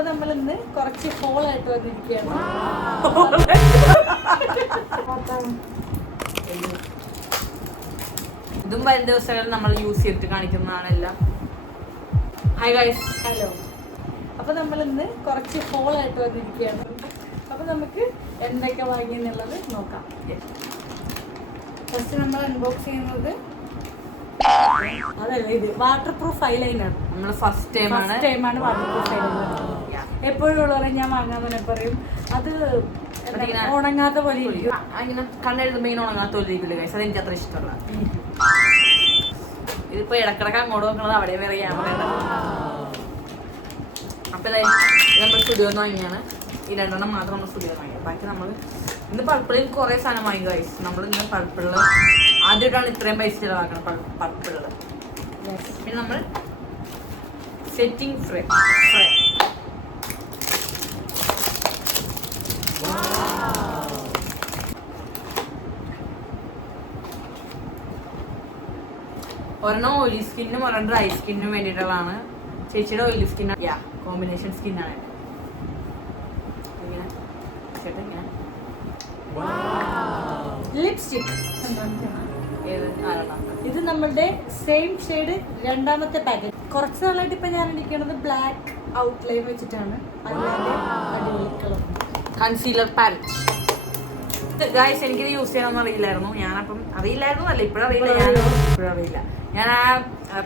അപ്പൊ നമ്മൾ ഇന്ന് കുറച്ച് ഹോളായിട്ട് വന്നിരിക്കുകയാണ്. ഇതും വരും ദിവസങ്ങളിൽ നമ്മൾ യൂസ് ചെയ്തിട്ട് കാണിക്കുന്നതാണ് എല്ലാം. Hi guys. ഹലോ. അപ്പൊ നമ്മൾ ഇന്ന് കുറച്ച് ഹോളായിട്ട് വന്നിരിക്കുകയാണ്. അപ്പൊ നമുക്ക് എന്തൊക്കെ വാങ്ങിയെന്നുള്ളത് നോക്കാം. ഫസ്റ്റ് നമ്മൾ അൺബോക്സ് ചെയ്യുന്നത് അതല്ല, ഇത് വാട്ടർ പ്രൂഫ് ഐലൈനർ. നമ്മൾ ഫസ്റ്റ് ടൈമാണ് വാട്ടർ പ്രൂഫ് ഐലൈനർ. എപ്പോഴും ഉള്ളവരെ ഞാൻ വാങ്ങാൻ തന്നെ പറയും, അത് ഉണങ്ങാത്ത പോലെ ഇരിക്കും. ഇങ്ങനെ കണ്ണെഴുതുമ്പോ ഇങ്ങനെ ഉണങ്ങാത്ത പോലെ ഇരിക്കില്ല ഗൈസ്, അത് എനിക്ക് അത്ര ഇഷ്ടമല്ല. ഇതിപ്പോ ഇടക്കിടക്ക് അങ്ങോട്ട് നോക്കണത് അവിടെ വേറെ ക്യാമറ. അപ്പൊ നമ്മൾ സ്റ്റുഡിയോ വാങ്ങിയാണ്. ഈ രണ്ടെണ്ണം മാത്രം നമ്മൾ സ്റ്റുഡിയോ വാങ്ങിയത്. ബാക്കി നമ്മൾ ഇന്ന് പർപ്പിളിൽ കുറെ സാധനം വാങ്ങി ഗൈസ്. നമ്മൾ ഇന്ന് പർപ്പിളിൽ ആദ്യമായിട്ടാണ് ഇത്രയും പൈസ ചിലവാക്കണം പർപ്പിളിൽ. പിന്നെ നമ്മൾ സെറ്റിംഗ് ഫ്രേ ഒരെണ്ണം ഓയിലി സ്കിന്നും ഒരെണ്ണം ഡ്രൈ സ്കിന്നും വേണ്ടിയിട്ടുള്ളതാണ്. ചേച്ചിയുടെ ഓയിലി സ്കിൻ കോമ്പിനേഷൻ സ്കിന്നാണ്. ഇങ്ങനെ ഇങ്ങനെ ലിപ്സ്റ്റിക്. ഇത് നമ്മളുടെ സെയിം ഷെയ്ഡ് രണ്ടാമത്തെ പാക്കറ്റ്. കുറച്ച് നാളായിട്ട് ഇപ്പൊ ഞാൻ ഇരിക്കുന്നത് ബ്ലാക്ക് ഔട്ട്ലൈൻ വെച്ചിട്ടാണ്. അല്ലാതെ അടിപൊളി കളർ കൺസീലർ പാലറ്റ്. ഗൈസ് എനിക്കിത് യൂസ് ചെയ്യണമെന്ന് അറിയില്ലായിരുന്നു. ഞാനപ്പം അറിയില്ലായിരുന്നല്ല, ഇപ്പോഴറിയില്ല. ഞാൻ ആ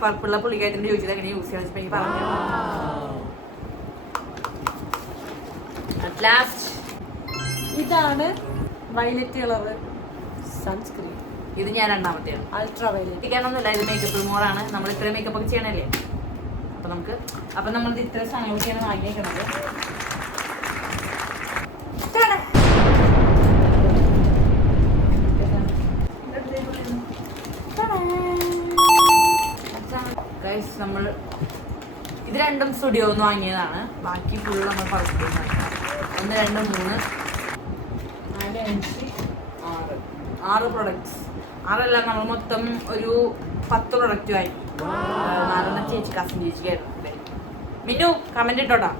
പർപ്പിളുള്ള പുള്ളിക്കാരത്തിൻ്റെ ചോദിച്ചത് എങ്ങനെ യൂസ് ചെയ്യാൻ വെച്ചപ്പോൾ എനിക്ക് പറഞ്ഞു. അറ്റ് ലാസ്റ്റ് ഇതാണ് വയലറ്റ് കളർ സൺസ്ക്രീൻ. ഇത് ഞാൻ രണ്ടാമത്തെയാണ്. Ultra violet. ഇരിക്കാനൊന്നുമില്ല, ഇത് മേക്കപ്പ് റിമൂവറാണ്. നമ്മൾ ഇത്രയും മേക്കപ്പ് ഒക്കെ ചെയ്യണല്ലേ. അപ്പം നമ്മളിത് ഇത്ര സാധനങ്ങളൊക്കെയാണ് വാങ്ങിയേക്കുന്നത്. നമ്മൾ ഇത് രണ്ടും സ്റ്റുഡിയോ എന്ന് വാങ്ങിയതാണ്. ബാക്കി ഫുൾ നമ്മൾ പർപ്പിൾ. 1 2 3 4 5 6 പ്രൊഡക്ട്സ്. 6 നമ്മൾ മൊത്തം ഒരു 10 പ്രൊഡക്റ്റ് വാങ്ങി. 4 ചേച്ചി കസിൻ ചേച്ചിക്കായിരുന്നു. മിന്നു കമന്റ് ഇട്ടോട്ടാ.